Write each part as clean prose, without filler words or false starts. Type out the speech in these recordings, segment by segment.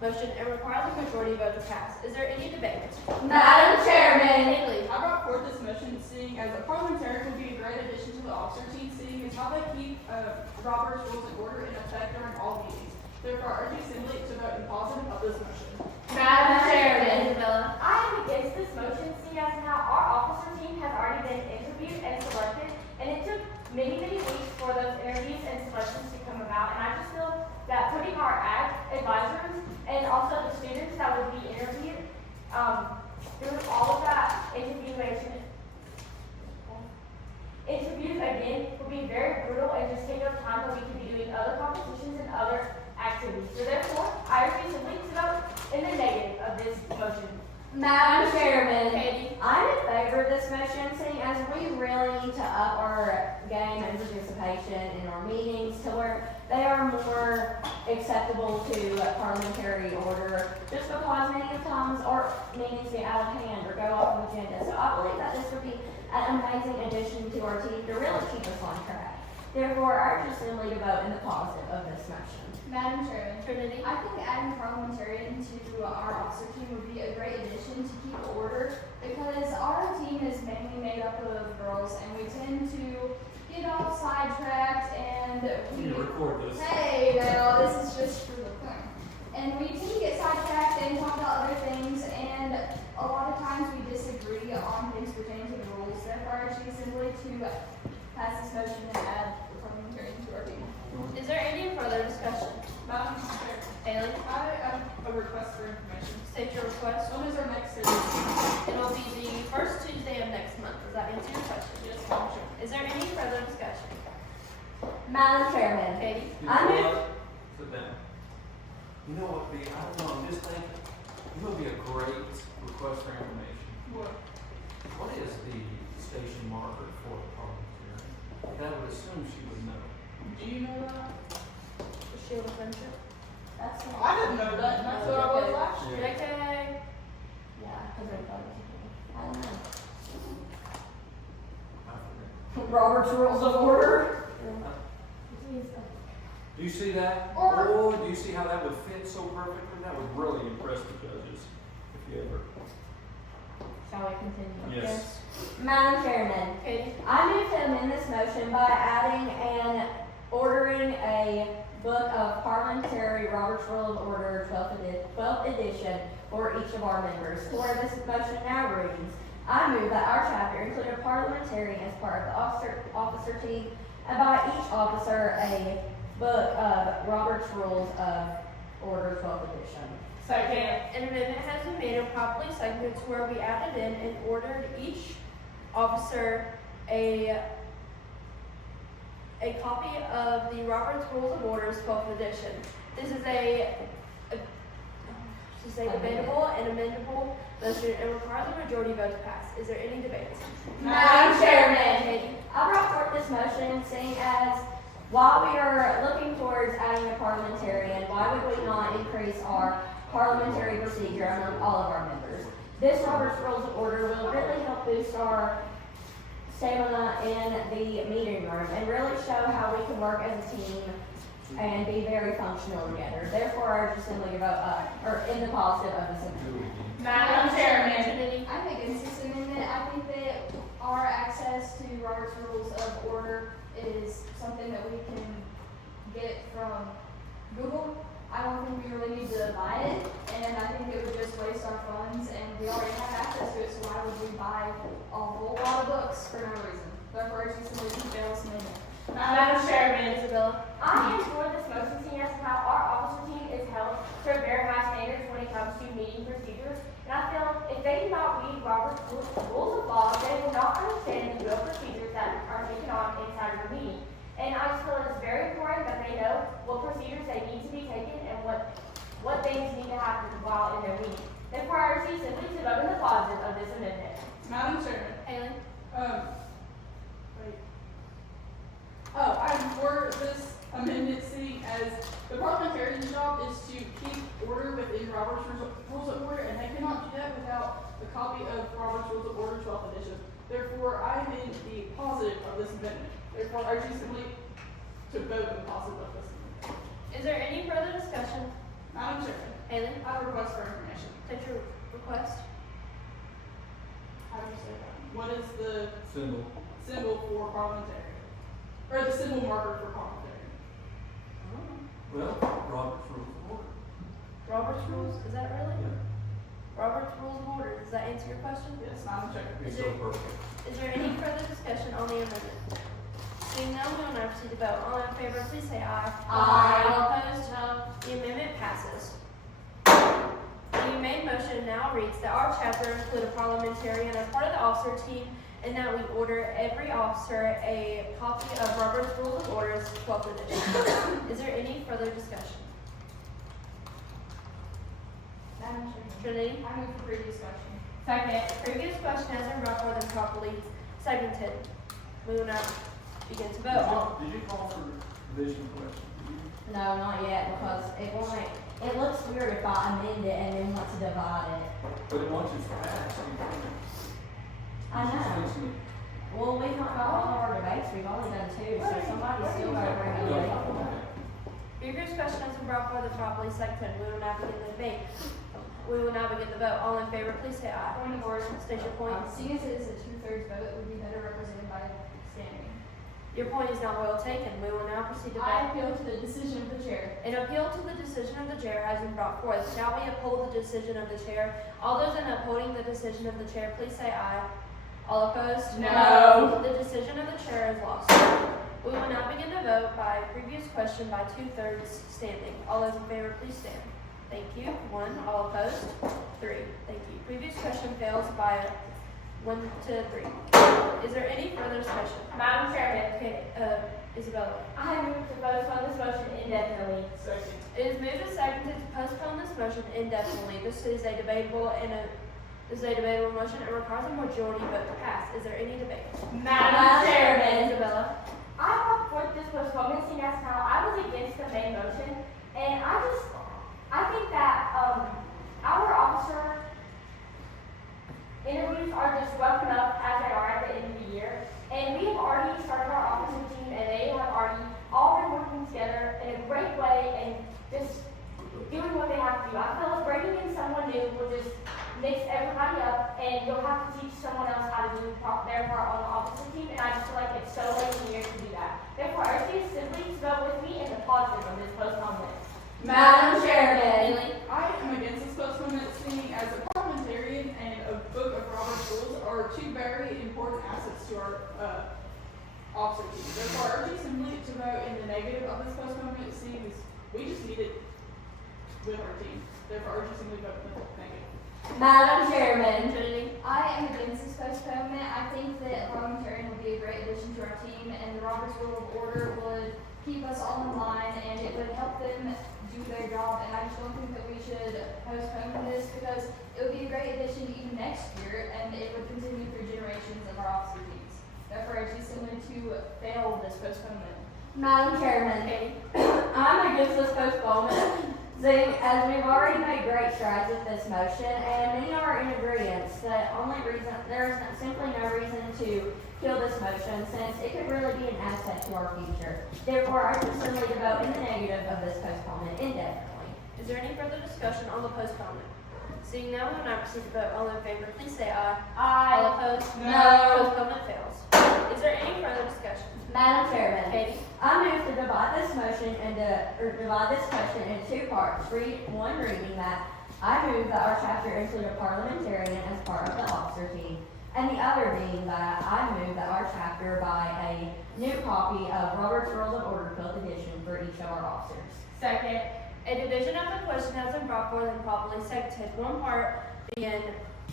motion and requires a majority vote to pass. Is there any debate? Madam Chairman. Haley. I brought forth this motion seeing as a parliamentarian would be a great addition to the officer team, seeing as how they keep Robert's Rules of Order in effect during all meetings. Therefore, I urge the Assembly to vote in positive of this motion. Madam Chairman. Isabella. I am against this motion, seeing as how our officer team has already been interviewed and selected, and it took many weeks for those interviews and selections to come about, and I just feel that putting our advisors and also the students that would be interviewed, through all of that interviews again would be very brutal and just take up time that we could be doing other competitions and other activities. So therefore, I urge you to vote in the negative of this motion. Madam Chairman. Katie. I'm in favor of this motion, seeing as we really need to up our game and participation in our meetings to where they are more acceptable to parliamentary order, just because many of times our meetings get out of hand or go off the agenda. So I believe that this would be an amazing addition to our team to really keep us on track. Therefore, I urge the Assembly to vote in the positive of this motion. Madam Chairman. Trinity. I think adding parliamentarian to our officer team would be a great addition to keep order because our team is mainly made up of girls and we tend to get off sidetracked and You need to record this. hey now this is just for the fun. And we tend to get sidetracked and talk about other things and a lot of times we disagree on things pertaining to the rules. Therefore, I urge the Assembly to pass this motion and add the parliamentarian to our team. Is there any further discussion? Madam Chair, Haley. I have a request for information. State your request. When is our next city meeting? It'll be the first Tuesday of next month. Does that answer your question? Yes, Madam Chair. Is there any further discussion? Madam Chairman. Katie. You I know move- what? Sit down. You know what, I don't know, I'm just thinking, it would be a great request for information. What? What is the station marker for the parliamentarian? I would assume she would know. Do you know that? The Shield of Friendship. That's I didn't know that, and that's what I was last year. JK. yeah, because I thought it was, I don't know. I forget. Robert's Rules of Order. Do you see that? Or- Oh, do you see how that would fit so perfectly? That would really impress the judges, if you ever. Shall we continue? Yes. Madam Chairman. Katie. I move to amend this motion by adding and ordering a book of parliamentary Robert's Rule of Order 12th edition for each of our members. To where this motion now reads, I move that our chapter include a parliamentarian as part of the officer team and by each officer a book of Robert's Rules of Order 12th edition. Second. An amendment has been made and properly seconded to where we added in and ordered each officer a copy of the Robert's Rules of Orders 12th edition. This is a debatable and amendable motion and requires a majority vote to pass. Is there any debate? Madam Chairman. Katie. I brought forth this motion seeing as while we are looking towards adding a parliamentarian, why would we not increase our parliamentary procedure among all of our members? This Robert's Rules of Order will really help boost our stamina in the meeting room and really show how we can work as a team and be very functional together. Therefore, I urge the Assembly to vote or in the positive of this amendment. Madam Chairman. Trinity. I'm against this amendment. I think that our access to Robert's Rules of Order is something that we can get from Google. I don't think we really need to buy it, and I think it would just waste our funds, and we already have access to it, so why would we buy a whole lot of books for no reason? Therefore, it's just something to fail this amendment. Madam Chairman. Isabella. I am for this motion, seeing as how our officer team is held to very high standards when it comes to meeting procedures. And I feel if they do not read Robert's Rules of Law, they will not understand the real procedures that are taken on inside of the meeting. And I just feel it's very important that they know what procedures they need to be taken and what things need to happen while in their meeting. Therefore, I urge the Assembly to vote in the positive of this amendment. Madam Chairman, Haley. wait. Oh, I'm for this amendment, seeing as the parliamentarian's job is to keep order within Robert's Rules of Order, and they cannot do that without a copy of Robert's Rules of Order 12th edition. Therefore, I am in the positive of this amendment. Therefore, I urge you simply to vote in the positive of this amendment. Is there any further discussion? Madam Chairman, Haley. request? How do you say that? What is the Symbol. symbol for parliamentarian? Or the symbol marker for parliamentarian? Well, Robert's Rules of Order. Robert's rules, is that really? Yeah. Robert's rules of order, does that answer your question? Yes, Madam Chair. It's Is so there- perfect. Is there any further discussion on the amendment? Seeing none, we will now proceed to vote. All in favor, please say aye. Aye. All opposed, no. The amendment passes. The main motion now reads that our chapter include a parliamentarian as part of the officer team, and that we order every officer a copy of Robert's Rules of Orders, 12th edition. Is there any further discussion? Madam Chair, Trinity? I move for previous question. Second. Previous question has been brought forth and properly seconded. We will now begin to Did vote. you call for division question? Did you? No, not yet, because it looks weird if I amend it and then want to divide it. But it wants you to pass. I know. Well, we've not got all of our debates, we've only done two, so somebody's still gotta bring a debate. Previous question has been brought forth and properly seconded. We will now begin the debate. We will now begin the vote. All in favor, please say aye. Point of order. State your point. Seeing as it is a 2/3 vote, it would be better represented by standing. Your point is now well taken. We will now proceed to I vote. appeal to the decision of the chair. An appeal to the decision of the chair has been brought forth. Shall we uphold the decision of the chair? All those in upholding the decision of the chair, please say aye. All opposed? No. The decision of the chair is lost. We will now begin to vote by previous question by 2/3 standing. All those in favor, please stand. Thank you. 1. All opposed? 3. Thank you. Previous question fails by 1 to 3. Is there any further discussion? Madam Chairman, Okay, Isabella. I move to postpone this motion indefinitely. Second. It is moved and seconded to postpone this motion indefinitely. This is a debatable motion and requires a majority vote to pass. Is there any debate? Madam Chairman, Isabella. I brought forth this postponement seeing as how I was against the main motion, and I think that, our officer interviews are just rough enough as they are at the end of the year, and we have already started our officer team, and they have already all been working together in a great way, and just doing what they have to do. I feel like bringing in someone new will just mix everybody up, and you'll have to teach someone else how to do their part on the officer team, and I just feel like it's so late in the year to do that. Therefore, I urge you simply to vote with me in the positive of this postponement. Madam Chairman. Haley. I am against this postponement, seeing as a parliamentarian and a book of Robert's Rules are two very important assets to our officer team. Therefore, I urge you simply to vote in the negative of this postponement, seeing as we just need it with our team. Therefore, I urge you simply vote in the negative. Madam Chairman. Trinity. I am against this postponement. I think that parliamentarian would be a great addition to our team, and the Robert's Rule of Order would keep us all in line, and it would help them do their job. And I just don't think that we should postpone this, because it would be a great addition even next year, and it would continue through generations of our officer teams. Therefore, I just simply to fail this postponement. Madam Chairman. Katie. I'm against this postponement, seeing as we've already made great strides with this motion, and many are in agreement that there is simply no reason to kill this motion, since it could really be an asset to our future. Therefore, I just simply to vote in the negative of this postponement indefinitely. Is there any further discussion on the postponement? Seeing no, we will now proceed to vote. All in favor, please say aye. All opposed? No. Postponement fails. Is there any further discussion? Madam Chairman. Katie. I move to divide this motion divide this question into two parts. One reading that I move that our chapter include a parliamentarian as part of the officer team, and the other being that I move that our chapter buy a new copy of Robert's Rules of Order 12th edition for each of our officers. Second. A division of the question has been brought forth and properly seconded. One part being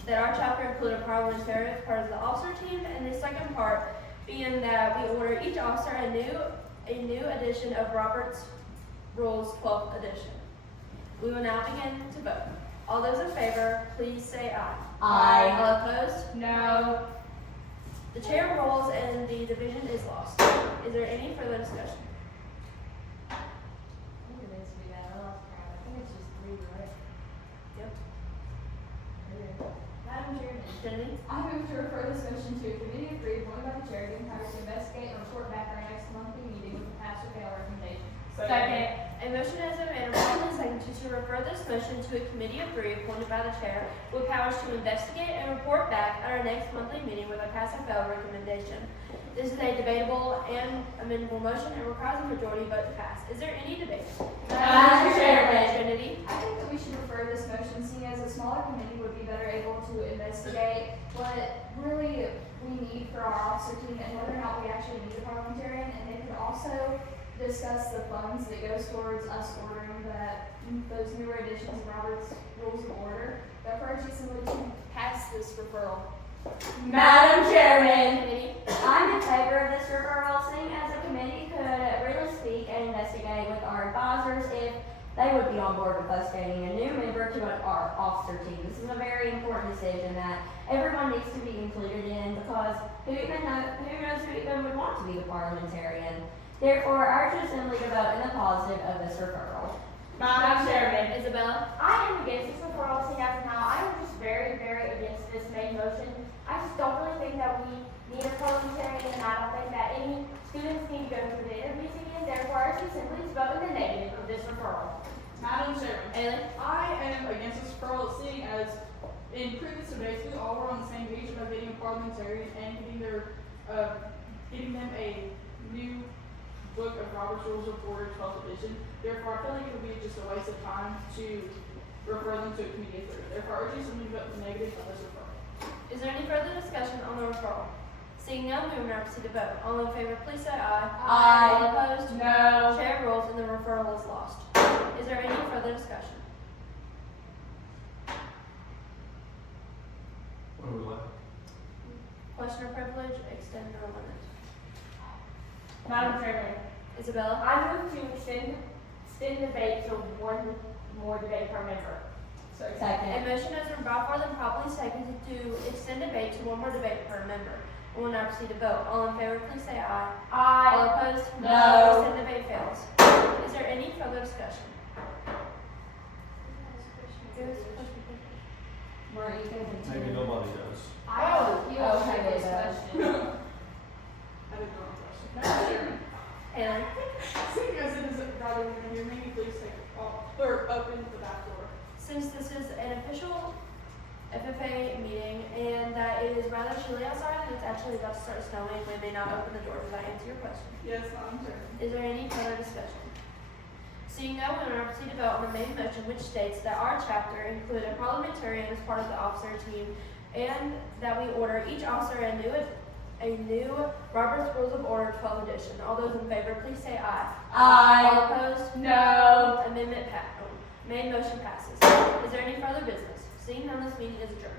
that our chapter include a parliamentarian as part of the officer team, and the second part being that we order each officer a new edition of Robert's Rules 12th edition. We will now begin to vote. All those in favor, please say aye. Aye. All opposed? No. The chair rules and the division is lost. Is there any further discussion? I think it needs to be that. I lost count. I think it's just 3, right? Yep. Madam Chairman. Trinity? I move to refer this motion to a committee of 3 appointed by the chair, being hired to investigate and report back our next monthly meeting with a pass or fail recommendation. Second. A motion has been made and properly seconded to refer this motion to a committee of three appointed by the chair with powers to investigate and report back at our next monthly meeting with a pass or fail recommendation. This is a debatable and amendable motion and requires a majority vote to pass. Is there any debate? Madam Chairman. Trinity? I think that we should refer this motion, seeing as a smaller committee would be better able to investigate what really we need for our officer team and whether or not we actually need a parliamentarian, and they could also discuss the funds that goes towards us ordering those newer additions of Robert's Rules of Order. But for urging somebody to pass this referral. Madam Chairman. Kennedy? I'm in favor of this referral, seeing as the committee could really speak and investigate with our advisors if they would be on board with us getting a new member to our officer team. This is a very important decision that everyone needs to be included in, because who knows who even would want to be the parliamentarian. Therefore, I urge the assembly to vote in the positive of this referral. Madam Chairman. Isabella? I am against this referral, seeing as how I am just very, very against this main motion. I just don't really think that we need a parliamentarian, and I don't think that any students need to go through the interviews again. Therefore, I urge the assembly to vote in the negative of this referral. Madam Chairman, Haley? I am against this referral, seeing as in previous debates, we all were on the same page about getting a parliamentarian and getting them a new book of Robert's Rules of Order 12th edition. Therefore, I feel like it would be just a waste of time to refer them to a committee of three. Therefore, I urge you to vote in the negative of this referral. Is there any further discussion on the referral? Seeing none, we will now proceed to vote. All in favor, please say aye. Aye. All opposed? No. Chair rules and the referral is lost. Is there any further discussion? What do we like? Question or privilege, extend or limit? Madam Chairman. Isabella? I move to extend debate to one more debate per member. A Second. motion has been brought forth and properly seconded to extend debate to one more debate per member. We will now proceed to vote. All in favor, please say aye. All opposed? No. Extend debate fails. Is there any further discussion? Were you going to Maybe continue? nobody does. You have okay, this good. question. I didn't know the question. Madam Chairman, Haley? seeing as it is rather than here, maybe please take or open the back door. Since this is an official FFA meeting and that it is rather chilly outside and it's actually about to start snowing, we may not open the door. Does that answer your question? Yes, Madam Chairman. Is there any further discussion? Seeing no, we will now proceed to vote on the main motion, which states that our chapter include a parliamentarian as part of the officer team, and that we order each officer a new Robert's Rules of Order 12th edition. All those in favor, please say aye. All opposed? No. Main motion passes. Is there any further business? Seeing none, this meeting is adjourned.